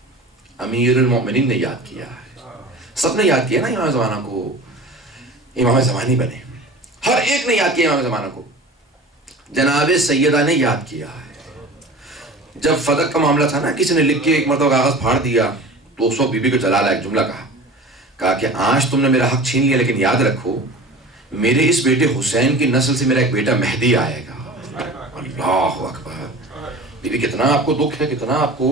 امیر المومنین نے یاد کیا ہے، سب نے یاد کیا نا امام زمانہ کو. امام زمانی بنے، ہر ایک نے یاد کیا امام زمانہ کو. جناب سیدہ نے یاد کیا ہے. جب فدق کا معاملہ تھا نا، کسی نے لکھ کے ایک مرتبہ کاغذ پھاڑ دیا تو اس وقت بی بی کو جلالا ایک جملہ کہا کہ آج تم نے میرا حق چھین لیا، لیکن یاد رکھو میرے اس بیٹے حسین کی نسل سے میرا ایک بیٹا مہدی آئے گا. اللہ اکبر. بی بی کتنا آپ کو دکھ ہے، کتنا آپ کو،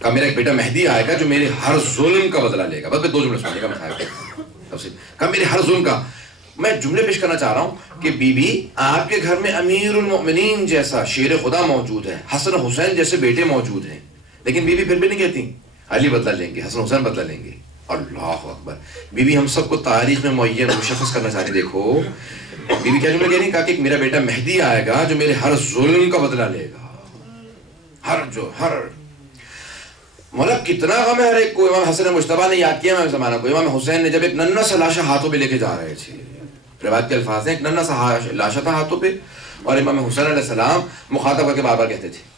کہ میرا ایک بیٹا مہدی آئے گا جو میرے ہر ظلم کا بدلہ لے گا. بس 2 جملے سنیے گا میں، کہ میرے ہر ظلم کا. میں جملے پیش کرنا چاہ رہا ہوں کہ بی بی آپ کے گھر میں امیر المؤمنین جیسا شیر خدا موجود ہے، حسن حسین جیسے بیٹے موجود ہیں، لیکن بی بی پھر بھی نہیں کہتی علی بدلہ لیں گے، حسن حسین بدلہ لیں گے. اللہ اکبر. بی بی ہم سب کو تاریخ میں معین مشخص کرنا چاہتی. دیکھو بی بی کیا جملہ کہہ رہی، کہا کہ میرا بیٹا مہدی آئے گا جو میرے ہر ظلم کا بدلہ لے گا. ہر مولا کتنا غم ہے ہر ایک کو. امام حسن مجتبیٰ نے یاد کیا امام زمانہ کو. امام حسین نے جب ایک ننھا سا لاشا ہاتھوں پہ لے کے جا رہے تھے، روایت کے الفاظ ہیں، ایک ننھا سا لاشا تھا ہاتھوں پہ، اور امام حسین علیہ السلام مخاطب کر کے بار بار کہتے تھے،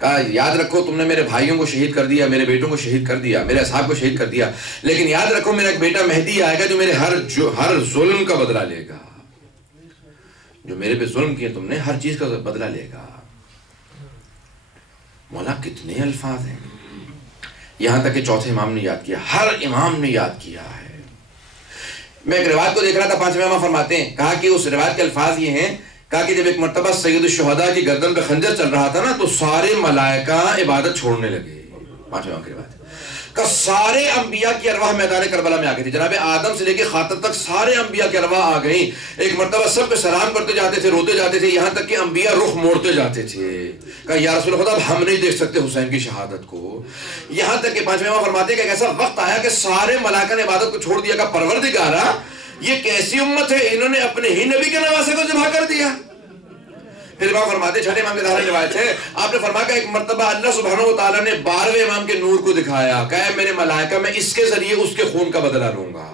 کہا یاد رکھو تم نے میرے بھائیوں کو شہید کر دیا، میرے بیٹوں کو شہید کر دیا، میرے اصحاب کو شہید کر دیا، لیکن یاد رکھو میرا ایک بیٹا مہدی آئے گا جو میرے ہر ظلم کا بدلہ لے گا. جو میرے پہ ظلم کیے تم نے، ہر چیز کا بدلہ لے گا. مولا کتنے الفاظ ہیں. یہاں تک کہ چوتھے امام نے یاد کیا، ہر امام نے یاد کیا ہے. میں ایک روایت کو دیکھ رہا تھا، 5ویں امام فرماتے ہیں، کہا کہ اس روایت کے الفاظ یہ ہیں، کہا کہ جب ایک مرتبہ سید الشہداء کی گردن پہ خنجر چل رہا تھا نا، تو سارے ملائکہ عبادت چھوڑنے لگے. 5ویں امام کی روایت. کہ سارے انبیاء کی ارواح میدان کربلا میں آ گئی تھی. جناب آدم سے لے کے خاتم تک سارے انبیاء کی ارواح آ گئی. ایک مرتبہ سب پہ سلام کرتے جاتے تھے, روتے جاتے تھے, یہاں تک کہ انبیاء رخ موڑتے جاتے تھے کہ یا رسول خدا ہم نہیں دیکھ سکتے حسین کی شہادت کو. یہاں تک کہ پانچویں امام فرماتے ہیں کہ ایک ایسا وقت آیا کہ سارے ملائکہ نے عبادت کو چھوڑ دیا کہ پروردگارا یہ کیسی امت ہے, انہوں نے اپنے ہی نبی کے نواسے کو ذبح کر دیا. پھر امام فرماتے ہیں, چھٹے امام کے دہرہ روایت ہے, آپ نے فرمایا کہ ایک مرتبہ اللہ سبحانہ و تعالیٰ نے 12ویں امام کے نور کو دکھایا, کہا میرے ملائکہ میں اس کے ذریعے اس کے خون کا بدلہ لوں گا,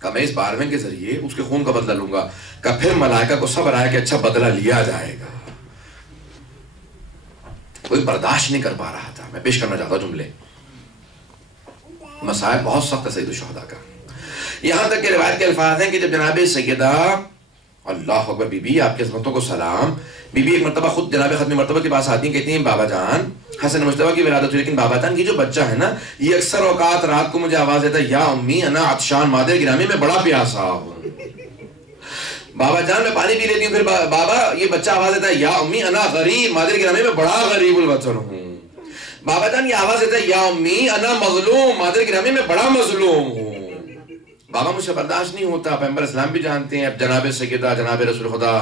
کہا میں اس 12ویں کے ذریعے اس کے خون کا بدلہ لوں گا. کہا پھر ملائکہ کو صبر آیا کہ اچھا بدلہ لیا جائے گا. کوئی برداشت نہیں کر پا رہا تھا. میں پیش کرنا چاہتا ہوں جملے, مسائل بہت سخت ہے سید الشہداء کا. یہاں تک کہ روایت کے الفاظ ہیں کہ جب جناب سیدہ اللہ اکبر بی بی آپ کی عظمتوں کو سلام, بی بی ایک مرتبہ خود جناب ختم مرتبہ کے پاس آتی ہیں, کہتی ہیں بابا جان حسن مجتبیٰ کی ولادت ہوئی, لیکن بابا جان کی جو بچہ ہے نا یہ اکثر اوقات رات کو مجھے آواز دیتا ہے یا امی انا عطشان مادر گرامی میں بڑا پیاسا ہوں. بابا جان میں پانی پی لیتی ہوں, پھر بابا یہ بچہ آواز دیتا ہے یا امی انا غریب مادر گرامی میں بڑا غریب الوطن ہوں. بابا جان یہ آواز دیتا ہے یا امی انا مظلوم مادر گرامی میں بڑا مظلوم ہوں. بابا مجھ سے برداشت نہیں ہوتا. پیغمبر اسلام بھی جانتے ہیں, اب جناب سیدہ جناب رسول خدا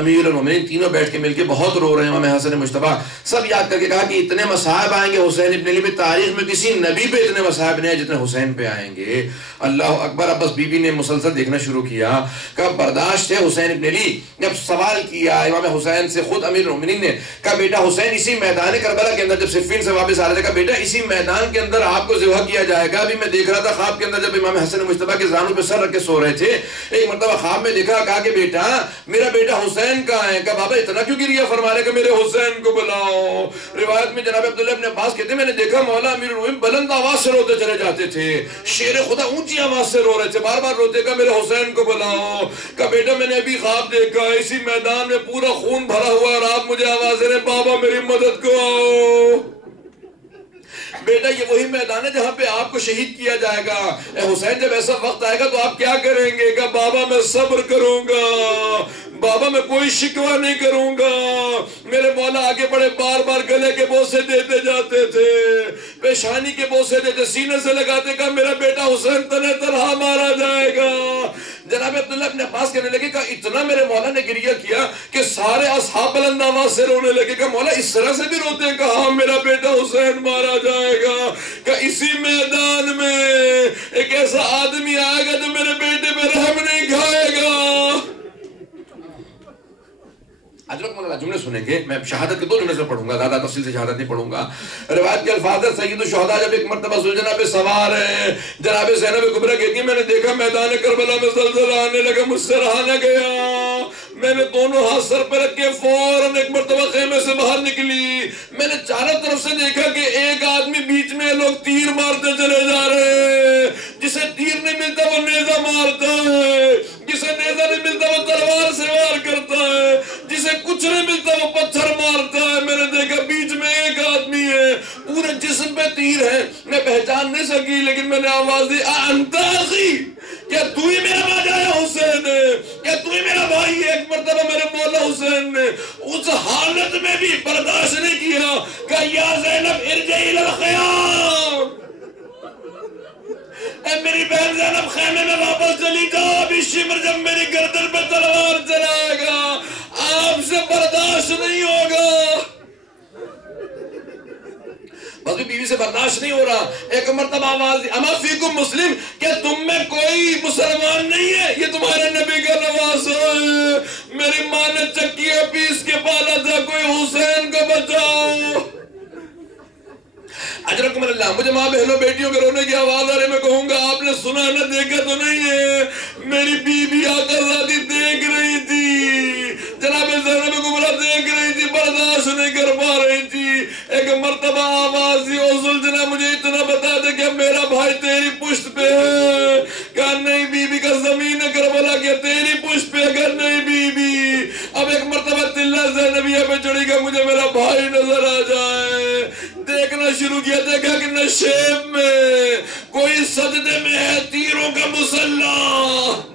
امیر المومنین تینوں بیٹھ کے مل کے بہت رو رہے ہیں. امام حسن مجتبیٰ سب یاد کر کے کہا کہ اتنے مصائب آئیں گے حسین ابن علی میں, تاریخ میں کسی نبی پہ اتنے مصائب نہیں ہیں جتنے حسین پہ آئیں گے. اللہ اکبر. اب بس بی بی نے مسلسل دیکھنا شروع کیا کہ برداشت ہے حسین ابن علی. جب سوال کیا امام حسین سے خود امیر المومنین نے, کہا بیٹا حسین اسی میدان کربلا کے اندر جب صفین سے واپس آ رہے تھے, کہا بیٹا اسی میدان کے اندر آپ کو ذبح کیا جائے گا. ابھی میں دیکھ رہا تھا خواب کے اندر جب امام حسن مجتبیٰ کے زانوں پہ سر رکھ کے سو رہے تھے, ایک مرتبہ خواب میں دیکھا, کہا کہ بیٹا میرا بیٹا حسین کہاں ہے. کہا بابا اتنا کیوں گریہ فرما رہے کہ میرے حسین کو بلاؤ. روایت میں جناب عبداللہ ابن عباس کہتے ہیں میں نے دیکھا مولا امیر المومنین بلند آواز سے روتے چلے جاتے تھے, شیر خدا اونچی آواز سے رو رہے تھے, بار بار روتے, کہا میرے حسین کو بلاؤ. کہا بیٹا میں نے ابھی خواب دیکھا اسی میدان میں پورا خون بھرا ہوا اور آپ مجھے آواز دے رہے بابا میری مدد کو آؤ. بیٹا یہ وہی میدان ہے جہاں پہ آپ کو شہید کیا جائے گا. اے حسین جب ایسا وقت آئے گا تو آپ کیا کریں گے؟ کہ بابا میں صبر کروں گا, بابا میں کوئی شکوہ نہیں کروں گا. میرے مولا آگے بڑے بار بار گلے کے بوسے دیتے جاتے تھے, پیشانی کے بوسے دیتے, سینے سے لگاتے, کہا میرا بیٹا حسین تنہ تنہا مارا جائے گا. جناب عبداللہ ابن عباس کہنے لگے کہ اتنا میرے مولا نے گریہ کیا کہ سارے اصحاب بلند آواز سے رونے لگے. کہ مولا اس طرح سے بھی روتے ہیں؟ کہ ہاں میرا بیٹا حسین مارا جائے گا. کہ اسی میدان میں ایک ایسا آدمی آئے گا جو میرے بیٹے پہ رحم نہیں کھائے گا. اجرک مولانا جملے سنیں گے, میں شہادت کے 2 جملے سے پڑھوں گا, زیادہ تفصیل سے شہادت نہیں پڑھوں گا. روایت کے الفاظ ہے سید الشہداء جب ایک مرتبہ ذوالجناح پہ سوار ہیں, جناب زینب کبریٰ کہتی ہے میں نے دیکھا میدان کربلا میں زلزلہ آنے لگا, مجھ سے رہا نہ گیا. میں نے دونوں ہاتھ سر پہ رکھ کے فوراً ایک مرتبہ خیمے سے باہر نکلی. میں نے چاروں طرف سے دیکھا کہ ایک آدمی بیچ میں لوگ تیر مارتے چلے جا رہے ہیں. جسے تیر نہیں ملتا وہ نیزہ مارتا ہے, جسے نیزہ نہیں ملتا وہ تلوار سے وار کرتا ہے, جسے کچھ نہیں ملتا وہ پتھر مارتا ہے. میں نے دیکھا بیچ میں ایک آدمی ہے, پورے جسم پہ تیر ہے. میں پہچان نہیں سکی لیکن میں نے آواز دی انت اخی, کیا تو ہی میرا باجا ہے حسین ہے, کیا تو ہی میرا بھائی ہے. ایک مرتبہ میرے مولا حسین نے اس حالت میں بھی برداشت نہیں کیا کہ یا زینب ارجعی الی الخیام, اے میری بہن زینب خیمے میں واپس چلی جاؤ. ابھی شمر جب میری گردن پہ تلوار چلائے گا آپ سے برداشت نہیں ہوگا. بس بھی بیوی سے برداشت نہیں ہو رہا. ایک مرتبہ آواز دی اما فیکم مسلم, کیا تم میں کوئی مسلمان نہیں ہے؟ یہ تمہارے نبی کا نواسہ ہے. میری ماں نے چکیاں پیس کے پالا تھا, کوئی حسین کو بچاؤ. اجرکم اللہ. مجھے ماں بہنوں بیٹیوں کے رونے کی آواز آ رہی, میں کہوں گا آپ نے سنا نہ دیکھا تو نہیں ہے. میری بی آقا زادی دیکھ رہی تھی, جناب زینب کبریٰ دیکھ رہی تھی, برداشت نہیں کر پا رہی تھی. ایک مرتبہ آواز دی او ذوالجناح مجھے اتنا بتا دے کہ میرا بھائی تیری پشت پہ ہے. کہا نہیں بی بی. کا زمین کربلا کیا تیری پشت پہ؟ اگر نہیں بی بی. اب ایک مرتبہ تلہ زینبیہ پہ چڑھی گا, مجھے میرا بھائی نظر آ جائے. دیکھنا شروع کیا, دیکھا کہ نشیب میں کوئی سجدے میں ہے, تیروں کا مسلح.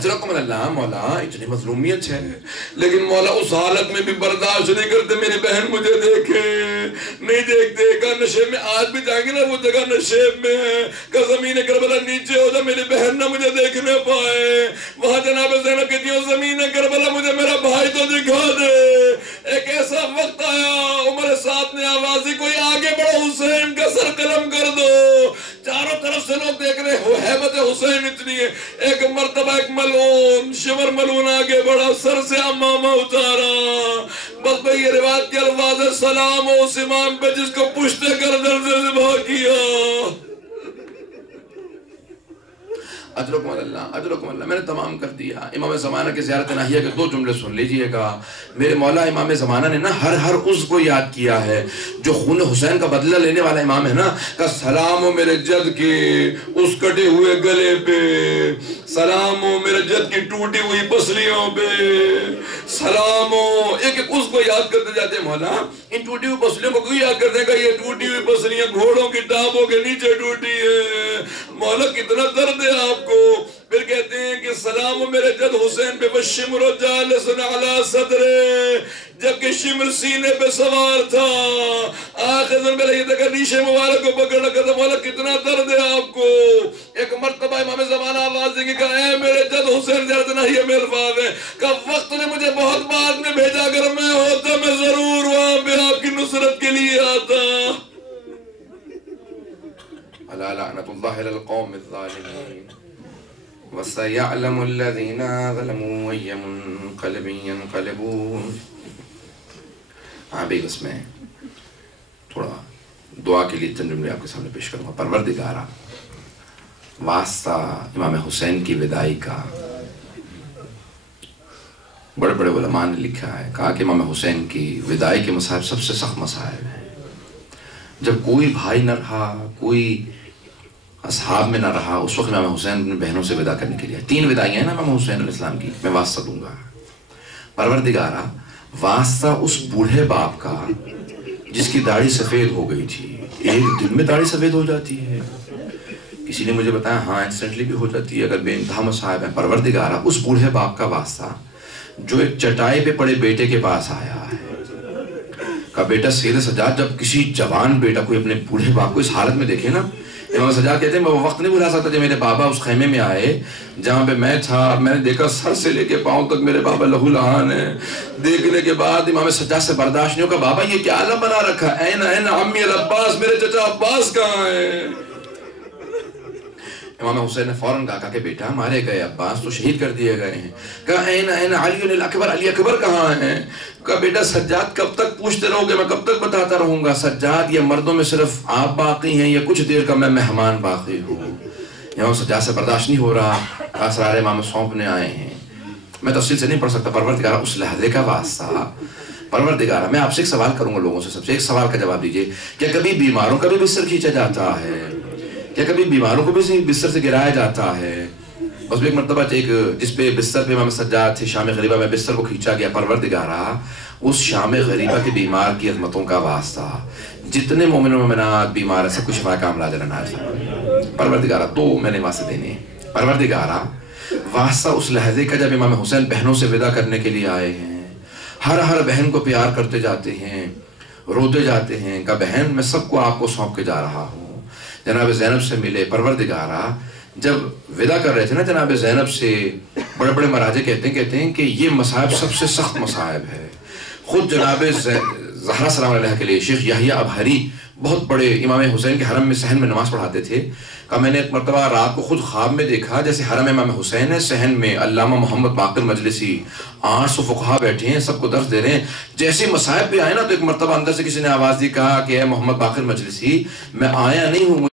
اجرکم اللہ، مولا اتنی مظلومیت ہے لیکن مولا اس حالت میں بھی برداشت نہیں کرتے میری بہن مجھے دیکھے، نہیں دیکھتے، کہا نشیب میں آج بھی جائیں گے نا وہ جگہ نشیب میں ہے، کہ زمین کربلا نیچے ہو جا میری بہن نہ مجھے دیکھنے پائے، وہاں جناب زینب کہتی ہوں زمین کربلا مجھے میرا بھائی تو دکھا دے۔ ایک ایسا وقت آیا عمر ساتھ نے آواز دی کوئی آگے بڑھو حسین کا سر قلم کر دو، چاروں طرف سے لوگ دیکھ رہے ہیں حیبت حسین اتنی ہے، ایک مرتبہ ایک ملعون شمر ملعون آگے بڑھا، سر سے امامہ اتارا، بس بھئی یہ روایت کے الفاظ ہے سلام ہو اس امام پہ جس کو پشت گردن سے ذبح کیا۔ اجرکم اللہ، اجرکم اللہ۔ میں نے تمام کر دیا۔ امام زمانہ کی زیارت ناہیہ کے 2 جملے سن لیجئے گا۔ میرے مولا امام زمانہ نے نا ہر عضو کو یاد کیا ہے، جو خون حسین کا بدلہ لینے والا امام ہے نا، کہ سلام ہو میرے جد کے اس کٹے ہوئے گلے پہ، سلام ہو میرے جد کی ٹوٹی ہوئی پسلیوں پہ، سلام ہو۔ ایک ایک عضو کو یاد کرتے جاتے ہیں مولا، ان ٹوٹی ہوئی پسلیوں کو کیوں یاد کرتے ہیں کہ یہ ٹوٹی ہوئی پسلیاں گھوڑوں کی ٹانپوں کے نیچے ٹوٹی ہے، مولا کتنا درد ہے آپ کو۔ پھر کہتے ہیں کہ سلام میرے جد حسین پہ وشمر جالس علی صدرے، جبکہ شمر سینے پہ سوار تھا، آخر میں یہ تھا نیشے مبارک کو پکڑ رکھا تھا، مولا کتنا درد ہے آپ کو۔ ایک مرتبہ امام زمانہ آواز دیں گے کہ اے میرے جد حسین زیارت ناہیہ میں الفاظ ہے کہ وقت نے مجھے بہت بعد میں بھیجا، اگر میں ہوتا میں ضرور وہاں پہ آپ کی نصرت کے لیے آتا۔ الا لعنت اللہ علی القوم الظالمین وَسَيَعْلَمُ الَّذِينَ ظَلَمُوا أَيَّ مُنْقَلِبٍ يَنْقَلِبُونَ۔ ہاں بھی اس میں تھوڑا دعا کے لیے چند جملے آپ کے سامنے پیش کروں گا۔ پروردگارا، واسطہ امام حسین کی وداعی کا، بڑے بڑے علماء نے لکھا ہے، کہا کہ امام حسین کی وداعی کے مصائب سب سے سخت مصائب ہیں۔ جب کوئی بھائی نہ رہا، کوئی اصحاب میں نہ رہا، اس وقت امام حسین اپنی بہنوں سے ودا کرنے کے لیے 3 وداعیاں ہیں نا امام حسین علیہ السلام کی، میں واسطہ دوں گا۔ پروردگارا، واسطہ اس بوڑھے باپ کا جس کی داڑھی سفید ہو گئی تھی، ایک دن میں داڑھی سفید ہو جاتی ہے، کسی نے مجھے بتایا ہاں انسٹنٹلی بھی ہو جاتی ہے اگر بے انتہا مصائب ہیں۔ پروردگارا، اس بوڑھے باپ کا واسطہ جو ایک چٹائی پہ پڑے بیٹے کے پاس آیا ہے، کہ بیٹا سید سجاد، جب کسی جوان بیٹا کوئی اپنے بوڑھے باپ کو اس حالت میں دیکھے نا، امام سجاد کہتے ہیں میں وہ وقت نہیں بھلا سکتا جب میرے بابا اس خیمے میں آئے جہاں پہ میں تھا، میں نے دیکھا سر سے لے کے پاؤں تک میرے بابا لہو لہان ہیں۔ دیکھنے کے بعد امام سجاد سے برداشت نہیں ہوگا، بابا یہ کیا عالم بنا رکھا، این عمی العباس، میرے چچا عباس کہاں ہیں؟ امام حسین نے فوراً کہا کہ بیٹا مارے گئے عباس تو شہید کر دیے گئے ہیں۔ کہا این علی الاکبر، علی اکبر کہاں ہیں؟ کہا بیٹا سجاد کب تک پوچھتے رہو گے، میں کب تک بتاتا رہوں گا؟ سجاد یہ مردوں میں صرف آپ باقی ہیں، یہ کچھ دیر کا میں مہمان باقی ہوں۔ امام سجاد سے برداشت نہیں ہو رہا، اسرار امام سونپنے آئے ہیں۔ میں تفصیل سے نہیں پڑھ سکتا، پروردگارہ اس لحظے کا واسطہ، پروردگارہ میں آپ سے ایک سوال کروں گا، لوگوں سے سب سے ایک سوال کا جواب دیجئے، کیا کبھی بیماروں کا بھی بستر کھینچا جاتا ہے؟ کیا کبھی بیماروں کو بھی بستر سے گرایا جاتا ہے؟ بس ایک مرتبہ جس پہ بستر پہ امام سجاد تھے شام غریبہ میں بستر کو کھینچا گیا، پروردگارہ اس شام غریبہ کے بیمار کی عظمتوں کا واسطہ، جتنے مومن و مومنات بیمار ہیں سب کو شفا کاملہ عجل نازل۔ پروردگارہ 2 میں نے واسطے دینے، پروردگارہ واسطہ اس لحظے کا جب امام حسین بہنوں سے ودا کرنے کے لیے آئے ہیں، ہر بہن کو پیار کرتے جاتے ہیں، روتے جاتے ہیں کہ بہن میں سب کو آپ کو سونپ کے جا رہا ہوں۔ جناب زینب سے ملے، پروردگارہ جب ودا کر رہے تھے نا جناب زینب سے، بڑے بڑے مراجع کہتے ہیں کہ یہ مصائب سب سے سخت مصائب ہے۔ خود جناب زہرا سلام علیہ کے لیے شیخ یحییٰ ابہری بہت بڑے امام حسین کے حرم میں صحن میں نماز پڑھاتے تھے، کہ میں نے ایک مرتبہ رات کو خود خواب میں دیکھا جیسے حرم امام حسین ہے، صحن میں علامہ محمد باقر مجلسی 800 فقہا بیٹھے ہیں، سب کو درس دے رہے ہیں۔ جیسے مصائب پہ آئے نا تو ایک مرتبہ اندر سے کسی نے آواز دی، کہا کہ اے محمد باقر مجلسی میں آیا نہیں ہوں